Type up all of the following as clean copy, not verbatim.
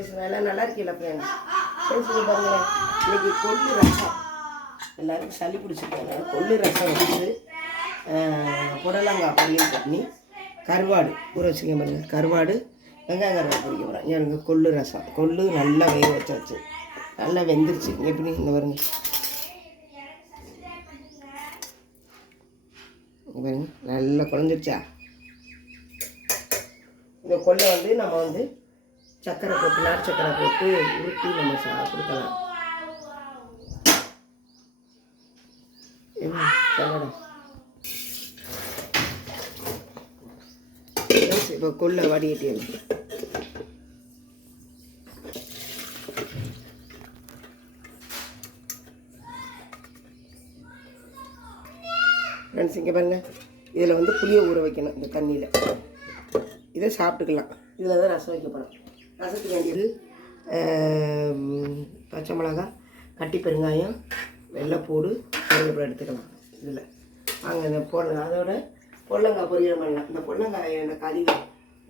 எல்லாம் நல்லா இருக்கீங்களா ஃப்ரெண்ட்ஸ்? ஃப்ரெண்ட்ஸ் பாருங்களேன், இன்றைக்கி கொள்ளு ரசம் எல்லாருக்கும் சளி பிடிச்சிருக்காங்க. கொள்ளு ரசம் வச்சு புடலங்காய் பொரியல் பண்ணி கருவாடு ஊற வச்சுக்க பாருங்கள். கருவாடு வெங்காயம் கருவாடு பொரிக்க போகிறேன். எனக்கு கொள்ளு ரசம், கொள்ளு நல்லா வேக வச்சாச்சு, நல்லா வெந்துருச்சு. எப்படி இந்த பாருங்க பாருங்க நல்லா குழஞ்சிருச்சா. இந்த கொள்ளை வந்து நம்ம வந்து சக்கரை போட்டு நாட்டு சக்கரை போட்டு உருட்டி நம்ம கொடுக்கலாம். இப்போ கொள்ளை வடிகட்டி ஃப்ரெண்ட்ஸ் இங்கே பாருங்கள், இதில் வந்து புளியை ஊற வைக்கணும். இந்த தண்ணியில் இதை சாப்பிட்டுக்கலாம். இதில் தான் ரசம் வைக்க போகிறோம். ரசத்துக்கு வேண்டியது பச்சை மிளகா, கட்டி பெருங்காயம், வெள்ளைப்பூடு, கருவேப்பிலை எடுத்துக்கலாம். இதில் வாங்க இந்த அதோட பொடலங்காய் பொரியல் பண்ணலாம். இந்த பொடலங்காயை இந்த கழுவி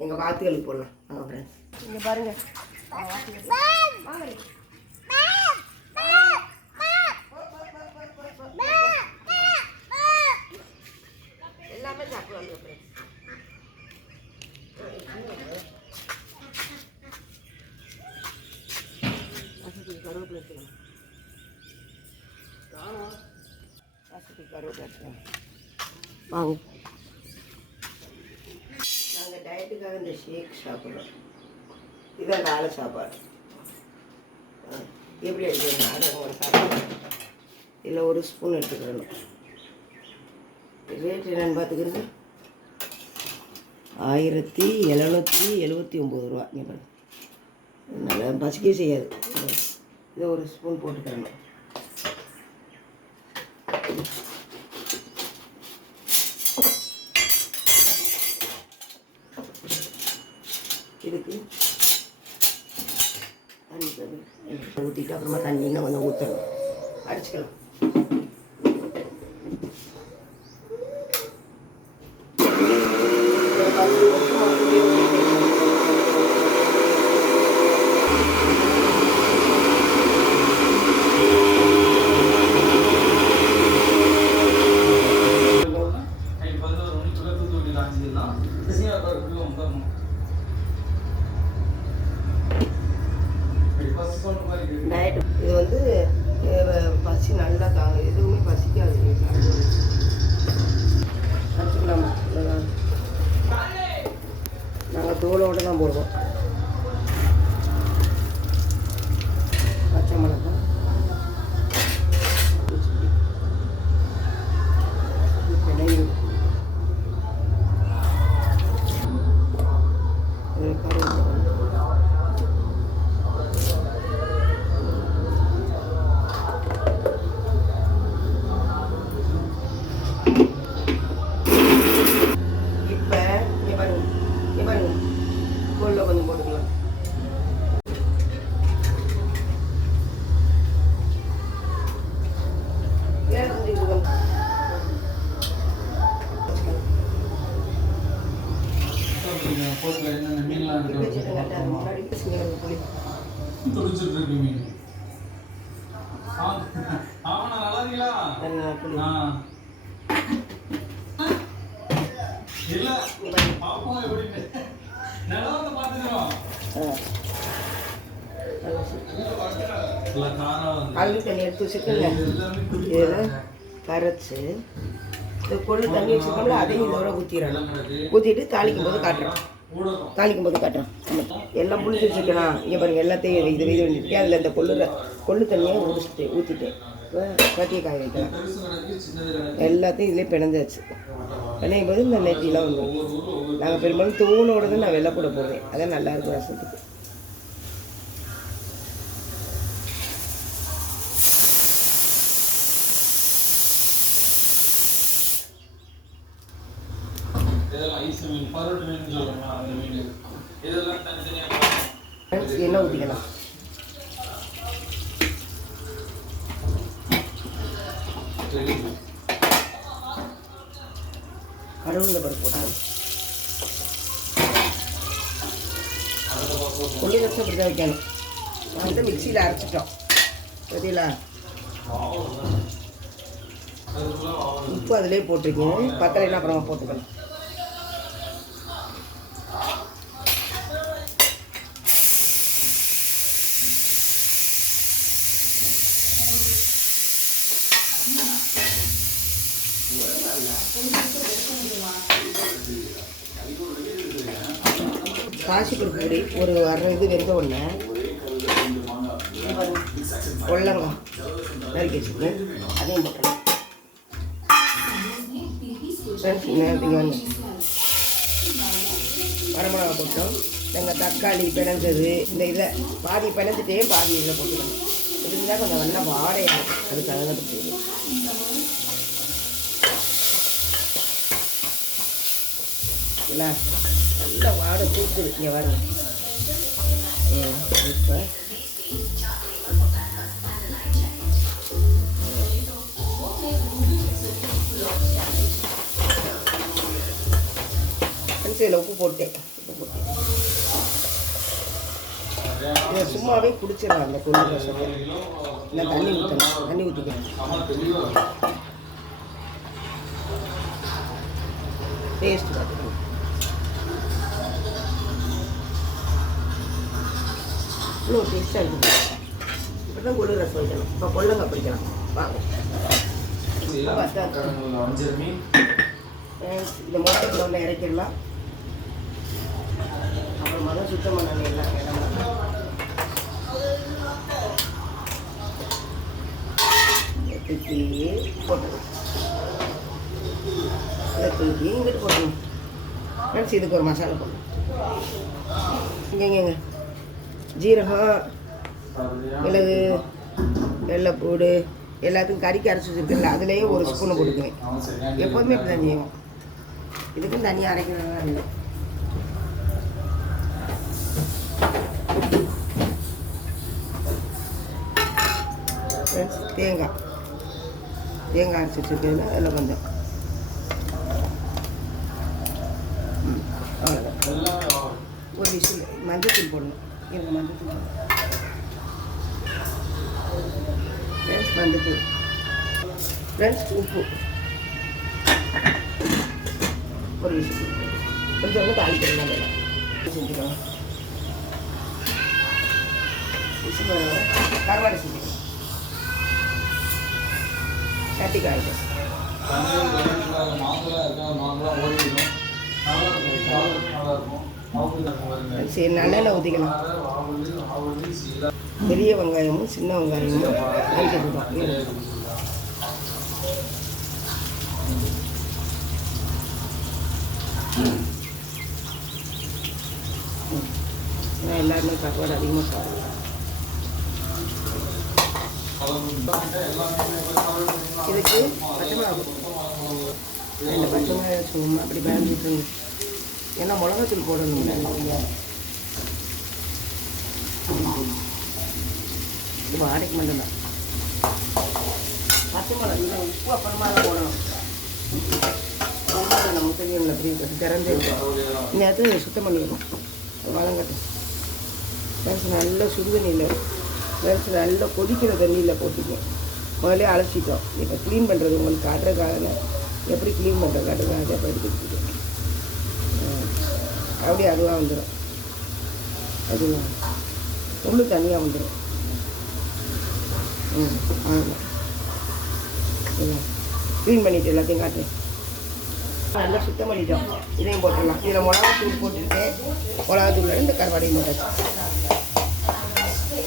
எங்கள் வாத்துகளுக்கு போடலாம். வாங்க ஃப்ரெண்ட்ஸ் இங்கே பாருங்கள், எல்லாமே சாப்பிடுவாங்க ஃப்ரெண்ட்ஸ். கருவேப்பிலை எடுத்துக்கலாம். கருவேப்பிலை எடுத்துக்கலாம். வாங்க, நாங்கள் டயட்டுக்காக இந்த ஷேக் சாப்பிட்றோம். இதான் காலை சாப்பாடு. எப்படி எடுத்துக்கணும்? அதை ஒரு சாப்பாடு இதில் ஒரு ஸ்பூன் எடுத்துக்கிடணும். ரேட் என்னென்னு பார்த்துக்கிறது 1779 ரூபா. இங்கே பாருங்க, நல்லா பசிக்கவே செய்யாது. இதை ஒரு ஸ்பூன் போட்டுக்கிறணும். இதுக்கு தண்ணி ஊற்றிட்டு அப்புறமா தண்ணி இன்னும் கொஞ்சம் ஊற்றணும், அடிச்சுக்கலாம். இது வந்து பசி நல்லா எதுவுமே பசிக்காது. அரைச்சிக்கலாமா? நாங்கள் தோலோடு தான் போடுவோம். பச்சை மிளகாய், கொஞ்சம் போட்டுக்கலாம். கழுவி தண்ணி எடுத்து வச்சுருக்கோங்க. இதில் கரைச்சி இந்த கொள்ளு தண்ணி வச்சுருக்கோம்ல, அதையும் இதோட ஊற்றிடணும். ஊற்றிட்டு தாளிக்கும் போது காட்டுறோம். எல்லாம் புளிச்சு வச்சுக்கலாம். இங்கே பாருங்கள், எல்லாத்தையும் இது பண்ணிட்டு அதில் இந்த கொள்ளு தண்ணியை ஊற்றிட்டு பட்டியை காய வைக்கலாம். எல்லாத்தையும் இதிலே பிணைஞ்சாச்சு. பிணையும் போது இந்த நெட்டிலாம் வந்துடும். நாங்கள் பெரும்பாலும் தூளோடு தான் நான் வெள்ளைப்பூட போடுவேன். அதான் நல்லாயிருக்கும் ரசத்துக்கு. எண்ணெய் ஊற்றிக்கலாம். கருவேப்பிலை பருப்பு போட்டாங்க. கொள்ளு ரசம் இப்படி தான் வைக்கணும். வந்து மிக்சியில் அரைச்சிட்டோம் பார்த்தீங்களா. உப்பு அதிலே போட்டிருக்கேன், பத்தலைன்னா அப்புறமா போட்டுக்கணும். பாசிப்பருப்பு பொடி ஒரு அரை இது வெந்த உடனே கொள்ளங்க நறுக்கி வச்சுக்கேன், அதையும் போட்டலாம். வரமிளகா போட்டோம். நாங்கள் தக்காளி பிணைஞ்சது இந்த இதை பாதி பிணைஞ்சிட்டே பாதி இதில் போட்டுக்கணும். இருந்தால் கொஞ்சம் நல்லா வாடையாக அதுக்காக தான் செய்யணும். நல்லா வாடை தூக்குது இங்கே வாங்க. இப்போ இதில் உப்பு போட்டேன். இதை சும்மாவே குடிச்சிடலாம். அந்த கொள்ளு ரசத்தை இல்லை தண்ணி ஊற்றணும், தண்ணி ஊற்றிக்கணும். டேஸ்ட் பார்த்துக்கணும். இவ்வளோ டேஸ்ட்டாக இருக்குது. இப்போ தான் கொள்ளு ரசம் வைக்கணும். இப்போ கொள்ளங்க பிடிக்கலாம் வாங்க. இந்த மொட்டை கிலோவில் இறக்கிடலாம். அப்புறம் மொதல் சுத்தம் பண்ணணும் எல்லாம் இடம் தூக்கி போட்டுருவோம். அதை தூக்கி இங்கிட்டு போட்டுருவோம். ஃப்ரெண்ட்ஸ் இதுக்கு ஒரு மசாலா போடணும். இங்கேங்க ஜீரகம், மிளகு, வெள்ளைப்பூடு எல்லாத்துக்கும் கறிக்கு அரைச்சி வச்சுருக்கல அதுலேயே ஒரு ஸ்பூனை போட்டுக்குவேன். எப்போதுமே இப்படி தான் செய்வோம். இதுக்கும் தனியாக அரைக்கிறதா இல்லை. தேங்காய் அரைச்சி வச்சுருக்கேன் அதில் கொஞ்சம் அவ்வளோதான். ஒரு விசில் மஞ்சத்தூள் போடணும். இவங்க மஞ்சத்தூள் மஞ்சத்தூள் ஃப்ரெண்ட்ஸ் உப்பு ஒரு விசில் கொஞ்சம் வந்து தாளிக்கிறோம். செஞ்சுக்கலாம். கருவாடை செஞ்சுக்கலாம். சட்டி காய்க்கும். சரி நல்லெண்ணெய் ஊற்றிக்கலாம். பெரிய வெங்காயமும் சின்ன வெங்காயமும் எல்லாருமே கருவாடு அதிகமாக சாப்பிடுவோம். இதுக்கு பச்சை மிளகா 2 பச்சை மிளகாய் சும்மா அப்படி பயந்துட்டு, ஏன்னா மிளகாத்தூள் போடணும். இது வாடகைக்கு மட்டும்தான் பச்சை மிளகா. உப்பு அப்புறமா தான் போடணும். நமக்கு தெரியும் அப்படி திறந்து நேரத்து சுத்தம் பண்ணிடணும். வளங்கட்டும். நல்லா சுடுதண்ணியில் நல்லா கொதிக்கிற தண்ணியில் போட்டுக்கோம். முதல்ல அலசிட்டோம். இப்போ க்ளீன் பண்ணுறது உங்களுக்கு காட்டுறதுக்காக எப்படி க்ளீன் பண்ணுறது காட்டுறதுக்காக அதை எடுத்துக்கிட்டு அப்படியே அதுவாக வந்துடும். அதுவாக முழு தனியாக வந்துடும். ஆமாம் க்ளீன் பண்ணிவிட்டு எல்லாத்தையும் காட்டுறேன். நல்லா சுத்தம் பண்ணிட்டோம். இதையும் போட்டுடலாம். இதில் மிளகாத்தூள் போட்டுருக்கேன். மிளகாத்தூள் இந்த கருவாடையும் போட்டாச்சு.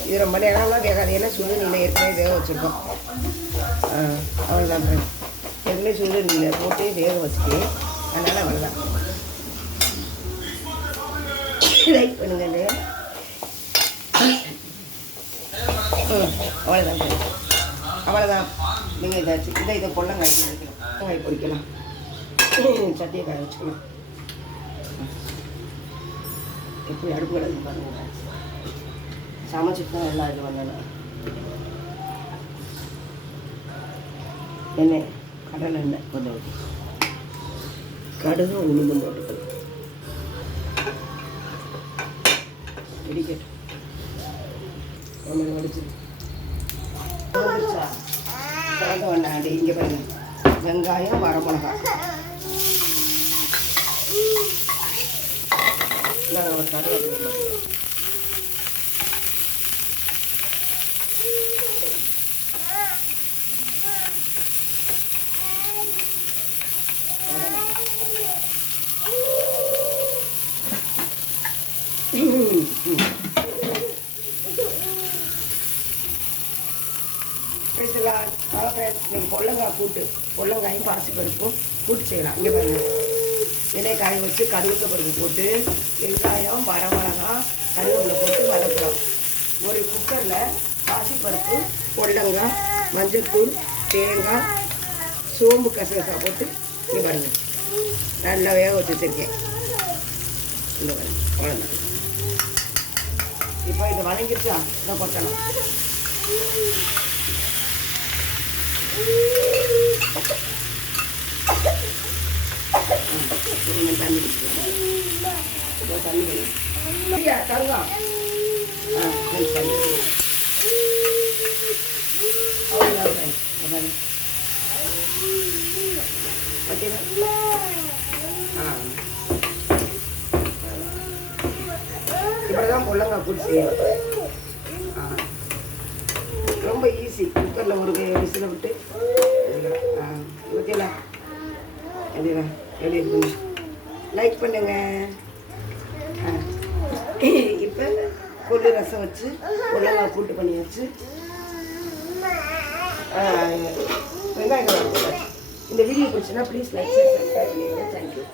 இது ரொம்ப நேரம்லாம் வேகாது. ஏன்னா சுடுதண்ணியில் ஏற்கனவே வேக வச்சுருக்கோம். அவ்வளோதான். ஏற்கனவே சுடுதண்ணியில் போட்டு வேக வச்சுட்டு அதனால் அவ்வளோதான். லைக் பண்ணுங்க. அவ்வளோதான். அவ்வளோதான். நீங்கள் இதை கொள்ளங்காய் பொரிக்கலாம். காய் பொரிக்கலாம். சட்டியை காய வச்சுக்கலாம். எப்படி அடுப்பு கிடக்கு பாருங்க. சமைச்சிட்டு தான் எல்லாம் இது பண்ணணும். எண்ணெய் கடலை எண்ணெய் கொஞ்சம் ஊற்றி கடுகும் உளுந்தும் போட்டுக்கலாம். இடிக்கட்டும். ஒன்று வடிச்சு கலந்து வேண்டாண்டி. இங்கே பாருங்க, வெங்காயம், வரமிளகா. நாங்கள் ஒரு கருவேப்பிலை நீங்கள் பொல்லங்காய் கூட்டு, பொல்லங்காயும் பாசிப்பருப்பும் கூட்டு செய்யலாம். இங்கே பாருங்கள், இலையை காய வச்சு கருவேப்பிலை பருப்பு போட்டு வெங்காயம், வரமிளகா, கருவேப்பிலை போட்டு வதக்கலாம். ஒரு குக்கரில் பாசிப்பருப்பு, பொல்லங்காய், மஞ்சள்தூள், தேங்காய், சோம்பு, கசகசா போட்டு இங்கே பாருங்கள் நல்லா வேக வச்சு வச்சுருக்கேன். இந்த பாருங்கள், அவ்வளோதான். இப்போ இதை வதங்கிடுச்சா இதை கொட்டணும். தண்ணி தண்ணி தங்கம் தண்ணி இப்படிதான் பொல்லங்காய் கூட்டு செய்யணும். ரொம்ப ஈஸி. குக்கரில் ஒரு விசில விட்டு பற்றியல எப்படி இருக்குங்க, லைக் பண்ணுங்க. இப்போ கொள்ளு ரசம் வச்சு பொல்லங்காய் கூட்டு பண்ணியாச்சு. வெங்காயம். இந்த வீடியோ பிடிச்சுன்னா ப்ளீஸ் லைக், ஷேர், சப்ஸ்கிரைப் பண்ணிடுங்க. தேங்க்யூ.